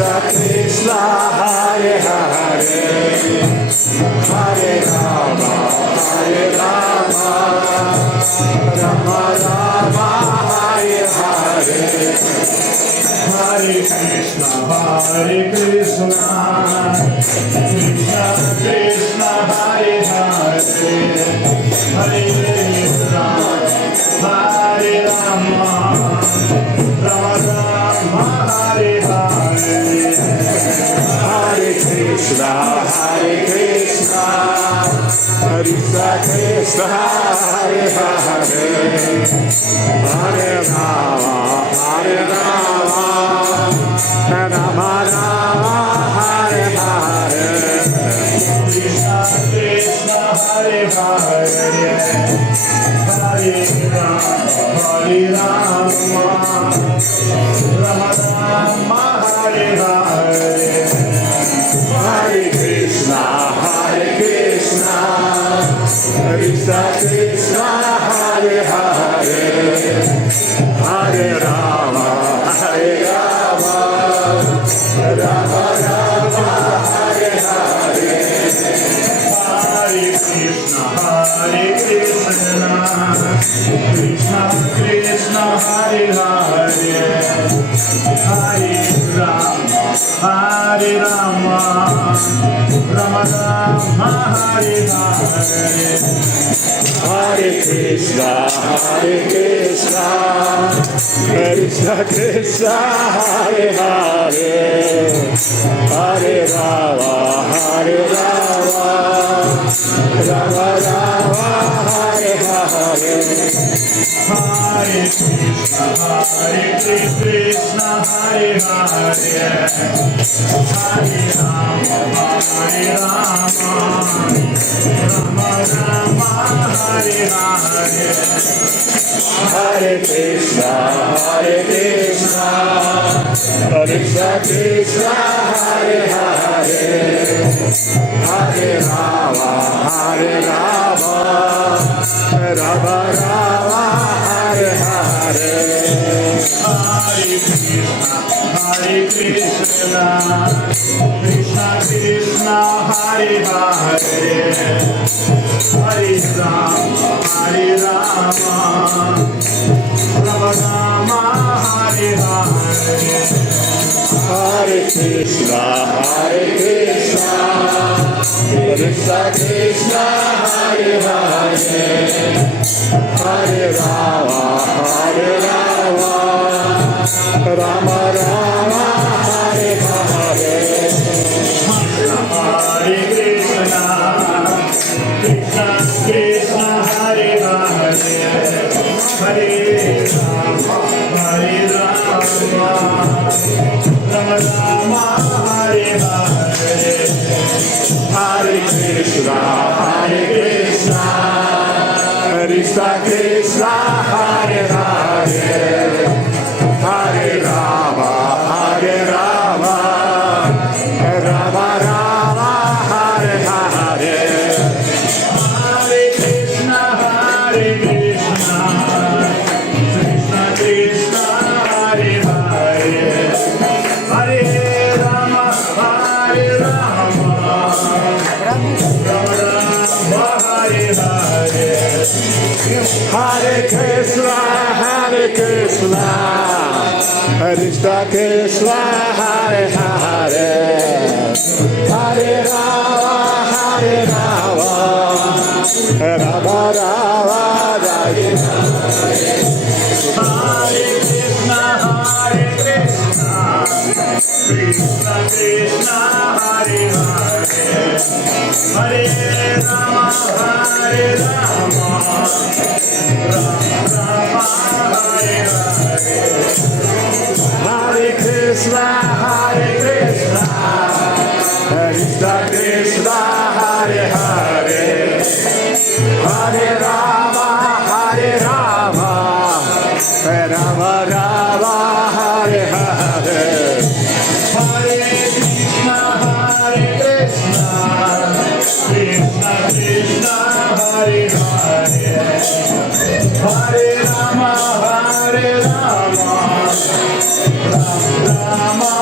Krishna Krishna Hare Hare Hare Rama Hare Rama Rama Rama Hare Hare Hare Krishna Krishna Krishna Hare Hare Hare Rama Hare Rama Rama Rama Hare Hare Hare Krishna Krishna Krishna Hare Hare Hare Rama Rama Rama Hare Hare Krishna Krishna Hare Hare Hare Rama Rama Rama Hare Hare Hare Krishna Krishna Krishna Krishna Hare Hare Hare Rama Rama Rama Hare Hare Hare Krishna Krishna Krishna Krishna Hare Hare Hare Rama Rama Rama Hare Hare Hare Krishna Krishna Krishna Hare Hare Hare Rama Rama Rama Hare Hare Hare Krishna Hare Hare Hare Rama Rama Rama Hare Hare Hare Krishna Krishna Krishna Hare Hare Hare Rama Rama Rama Hare Hare Hare Krishna Krishna Krishna Hare Hare Hare Rama Rama Rama Hare Hare Hare Krishna Krishna Krishna Hare Hare Hare Rama Rama Rama Hare Hare Hare Krishna Krishna Krishna Hare Hare Hare Rama Rama Rama Hare Hare Hare Krishna Krishna Krishna Hare Hare Hare Rama Rama Rama Hare Hare Hare Krishna Krishna Krishna Hare Hare Hare Rama Rama Hare Hare Hare Krishna Krishna Krishna Hare Hare Hare Rama Rama Rama Hare Hare Krishna Krishna Krishna Hare Hare Hare Rama Rama Rama Hare Hare Hare Krishna Krishna Krishna Hare Hare Hare Rama Rama Rama Hare Hare Hare Krishna Krishna Krishna Hare Hare Hare Rama Rama Rama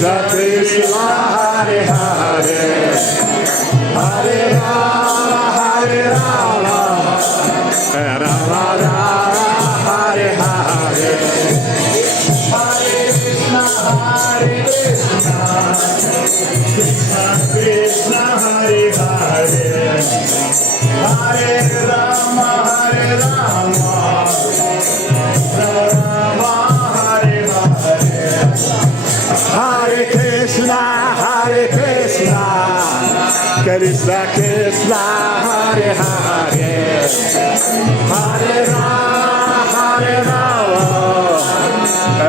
Krishna Krishna Hare Hare Hare Rama Hare Rama Rama Rama Hare Hare Hare Krishna Hare Krishna Krishna Krishna Hare Hare Hare Rama Hare Rama Rama Hare Hare Hare Krishna Krishna Krishna Hare Hare Hare Rama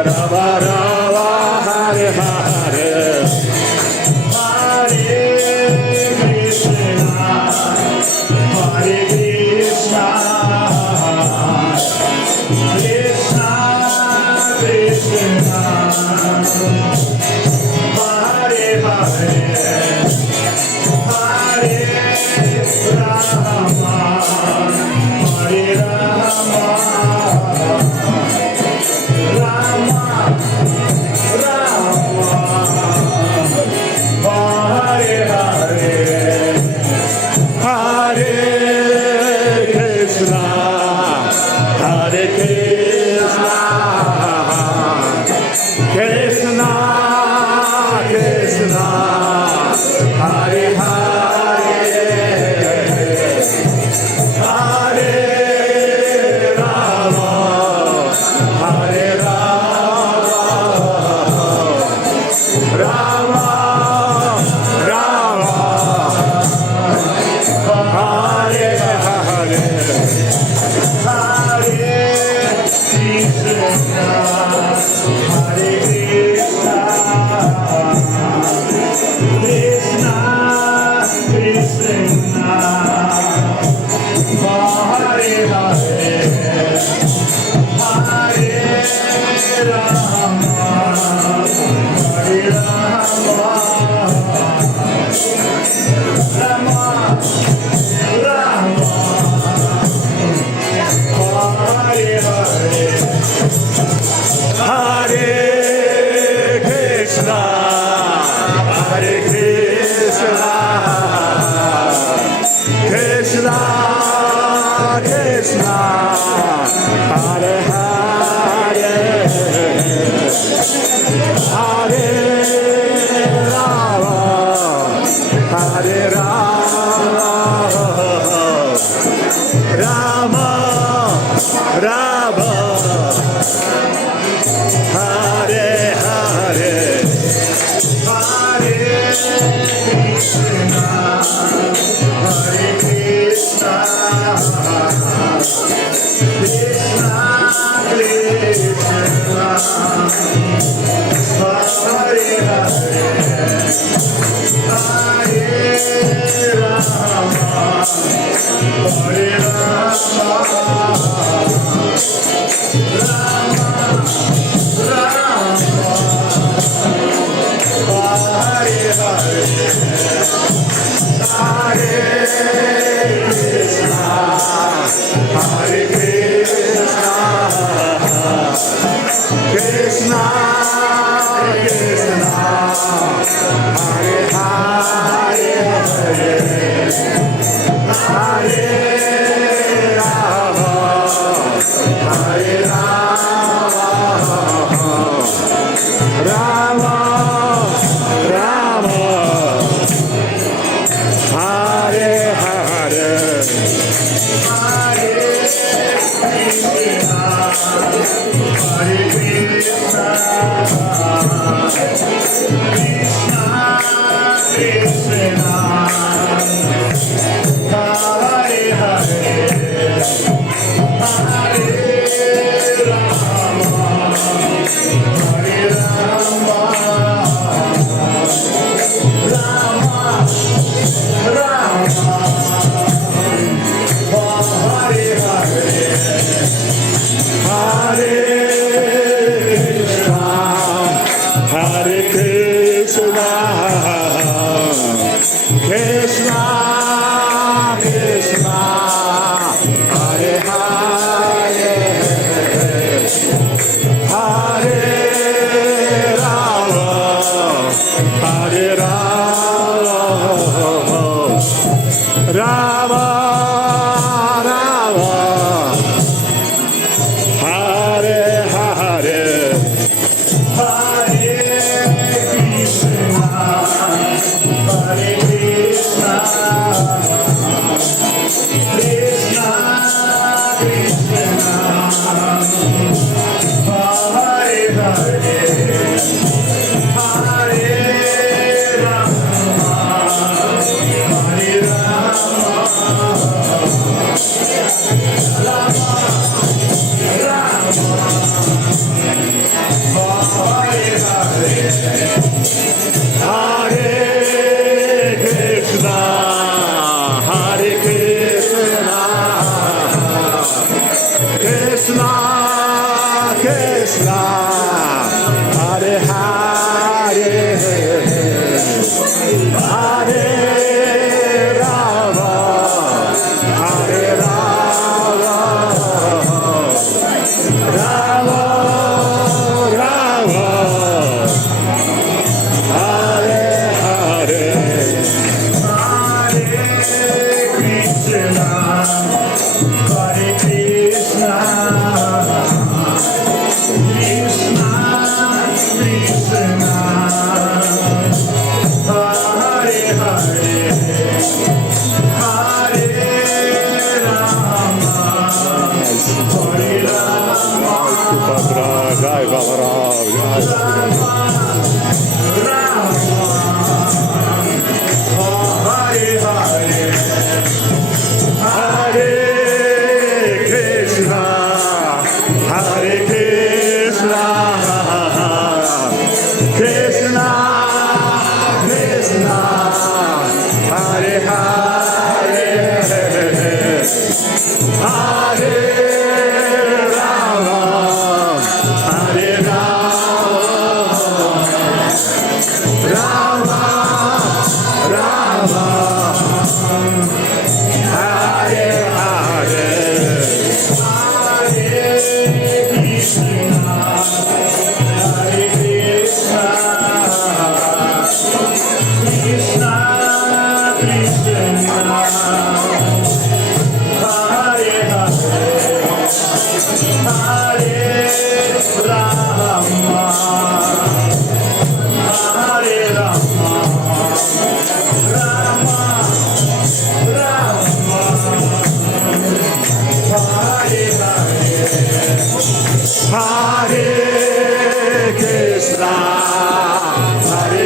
Rama Rama Hare Hare Hare Krishna Krishna Krishna Hare Hare Hare Rama Hare Rama Rama Rama Hare Hare Hare Krishna Krishna Krishna Hare Hare Hare Rama Hare Rama Rama Rama Hare Hare Hare Krishna Hare Krishna Krishna Krishna Hare Hare Hare Rama Hare Rama Rama Rama Hare Hare Hare Krishna Krishna Krishna Hare Hare Hare Rama Hare Rama Rama Rama Hare Hare Hare Krishna Hare Krishna Krishna Krishna Hare Hare Hare Rama Hare Rama Hare Krishna, Hare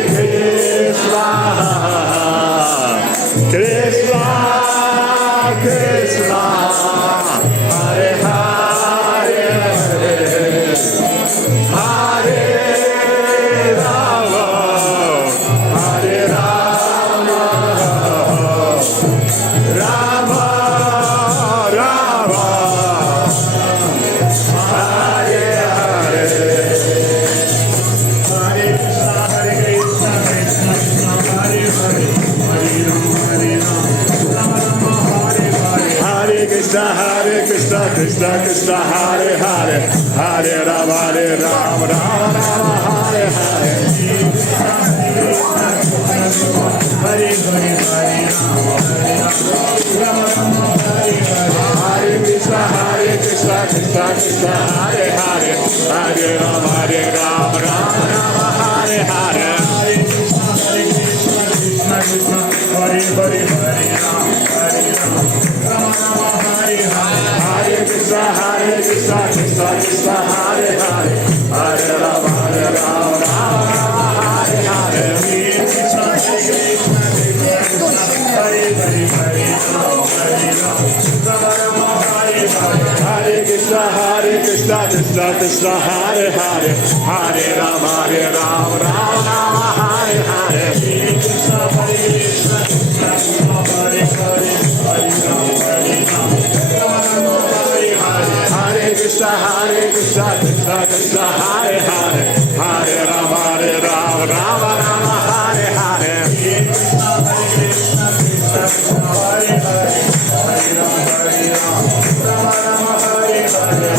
Krishna, Krishna Krishna, Hare Hare, Hare Rama, Hare Rama, Rama Rama, Hare Hare, Hare Krishna, Krishna Krishna, Hare Hare, Hare Rama, Rama Rama, Hare Hare, Hare Krishna, Krishna Krishna, Hare Hare, Hare Rama, Rama Rama, Hare Hare, Hare Hare, Hare Rama, Rama Hare Hare, Hare Krishna, Krishna Krishna, Hare Hare, Hare Rama, Rama Rama, Hare Hare, Hare Krishna, Krishna Krishna, Hare Hare, Hare Rama, Rama Rama, Hare Hare, Hare Krishna, Krishna Krishna, Hare Hare, Hare Rama, Rama Rama, Hare Hare, Hare Krishna, Krishna Hare Hare, Hare Rama, Rama Rama, Hare Hare, Hare Krishna, Krishna Krishna, Hare Hare, Hare Rama, Rama Rama, Hare Hare, Hare Krishna, Krishna Krishna, Hare Hare, Hare Rama, Rama Rama, Hare Hare,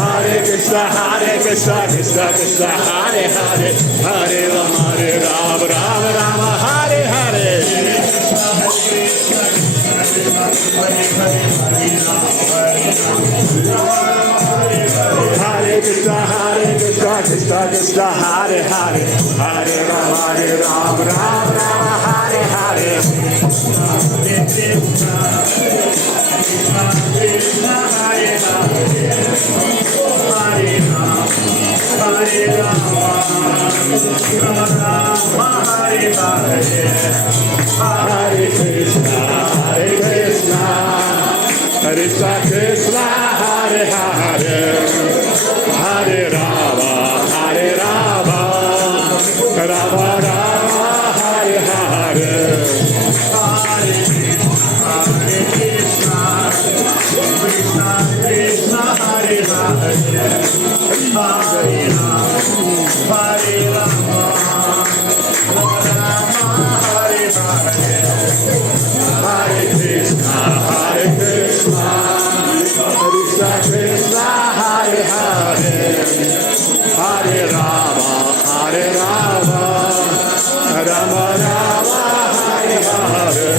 Hare Krishna, Krishna Krishna, Hare Hare, Hare Rama, Rama Rama, Hare Hare, Hare Krishna, Krishna Krishna, Hare Hare, Hare Rama, Rama Rama, Hare Hare, Hare Krishna, Krishna, Hare Hare, Hare Rama, Rama Rama, Hare Hare, Hare Krishna, Krishna Krishna, Hare Hare, Hare Rama, Rama Rama, Hare Hare, Hare Krishna, Krishna, Hare Hare, Hare Rama, Rama Rama, Hare Hare, Krishna Krishna, Hare Hare, Hare Rama, Hare Rama, Rama Rama, Hare Hare, Hare Krishna, Krishna Krishna, Hare Hare, Hare Rama, Rama Rama, Hare Hare, Hare Krishna, Krishna Krishna, Hare Hare, Hare Rama, Rama Rama, Hare Hare,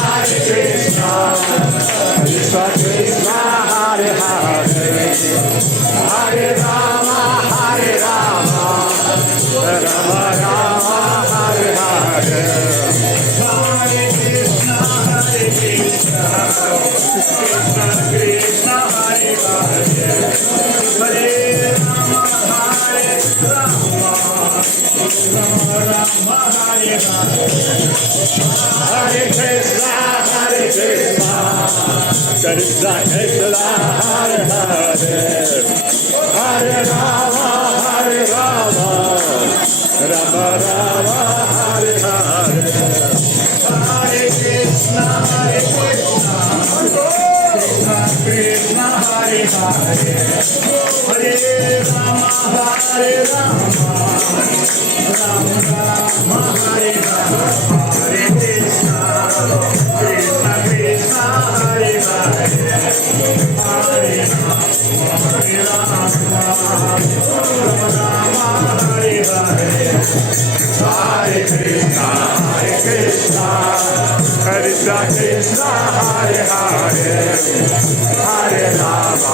Hare Krishna, Krishna Krishna, Hare Hare, Hare Rama, Rama Rama, Hare Hare, Hare Krishna, Krishna Krishna, Hare Hare, Hare Rama, Rama Rama, Hare Hare, Hare Krishna, Krishna Krishna, Hare Hare, Hare Rama, Rama Rama, Hare Hare, Hare Krishna, Krishna Krishna, Hare Hare, Hare Rama, Rama Rama, Hare Hare, Hare Krishna, Krishna Krishna, Hare Hare, Hare Rama, Rama Rama, Hare Hare, Hare Krishna, Krishna Krishna, Hare Hare, Hare Rama, Rama Rama, Hare Hare, Hare Krishna, Krishna Krishna, Hare Hare, Hare Rama,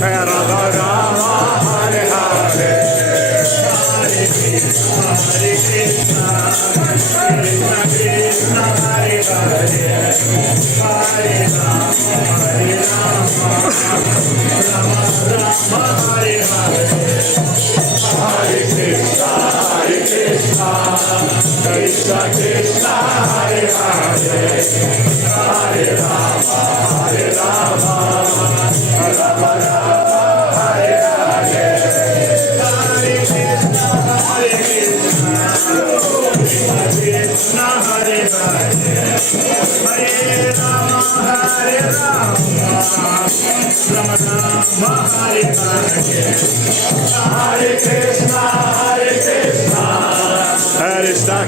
Rama Rama, Hare Hare, Hare Krishna, Krishna Krishna, Hare Hare, Hare Rama,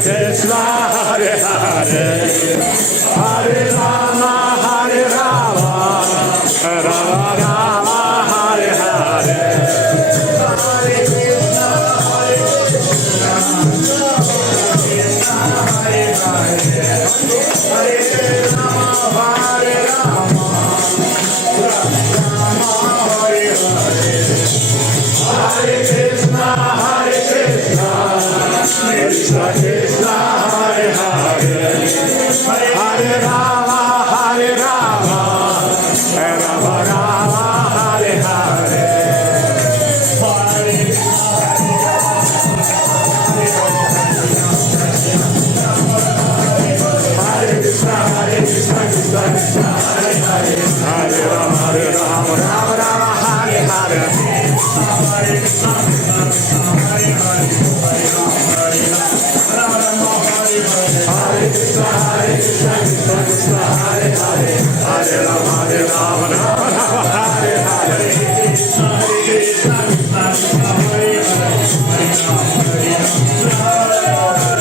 Krishna, Hare Hare, Hare Rama, Rama Rama, Hare Hare, Hare Krishna, Hare Hare, Hare Rama, Hare Rama, Rama Hare Hare, Hare Krishna, Hare Krishna, Krishna Krishna, Hare Hare, Hare Rama, Hare Rama, Rama Rama, Hare Hare, Hare Krishna, Krishna Krishna, Hare Hare, Hare Rama, Rama Rama, Hare Hare, Hare Krishna, Hare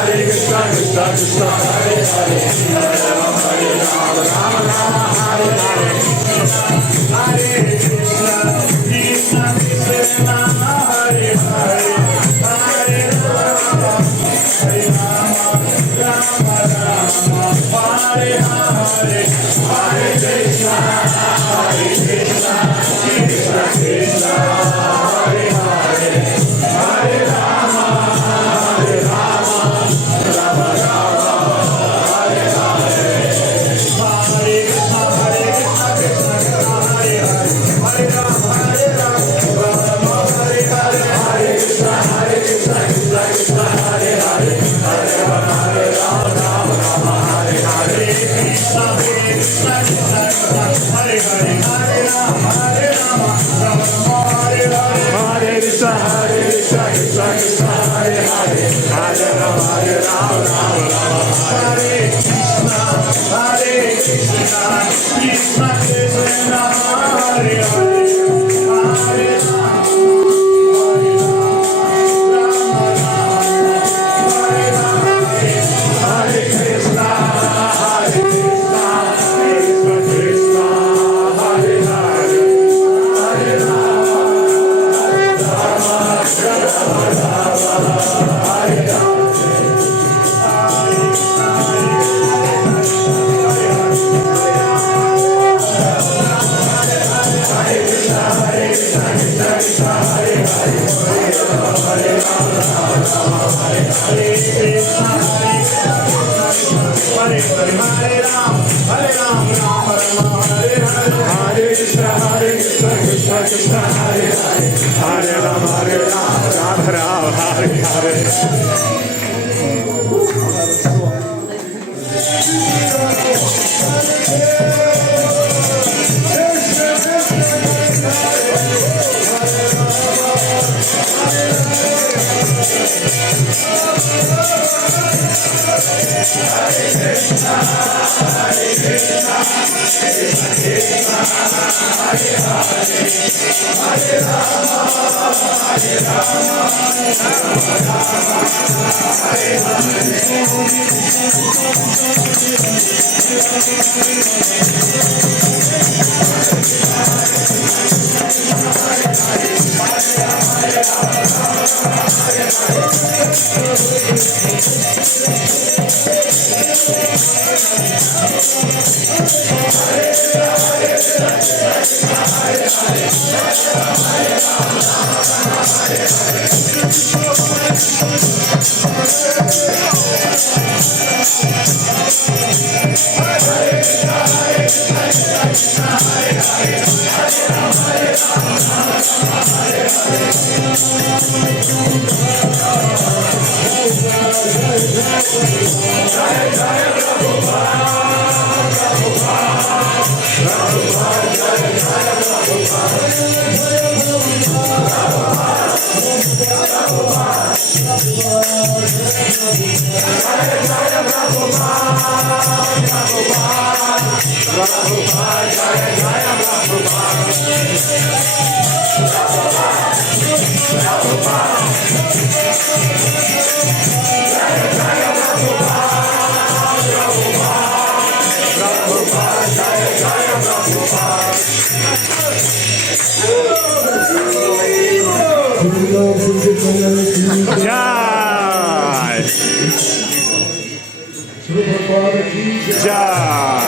Hare, Hare Krishna, Krishna Krishna, Hare Hare, Hare Rama, Rama Rama, Hare Hare, Hare Krishna, Krishna Hare Hare, Hare Krishna, Krishna Krishna, Hare Hare, Hare Rama, Rama Rama, Hare Hare, Hare Krishna, Krishna Krishna, Hare Hare, Hare Rama, Hare Rama, Rama Rama, Hare Hare, Hare Krishna, Krishna Krishna, Hare Hare, Hare Rama, Rama Rama, Hare Hare, Hare Krishna, Krishna Krishna, Hare Hare, Hare Rama, Rama Hare Hare, Hare Krishna, Krishna Krishna, Hare Hare, Hare Rama, Rama Hare Hare, Krishna Krishna, Hare Hare, Hare Rama, Rama Hare Hare, Hare Krishna, Krishna Krishna, Hare Hare, Hare Rama, Rama Hare Krishna, Krishna Krishna, Hare Hare, Hare Rama, Hare Krishna, Krishna Krishna, Hare Hare, Hare Rama, Hare Hare. Jai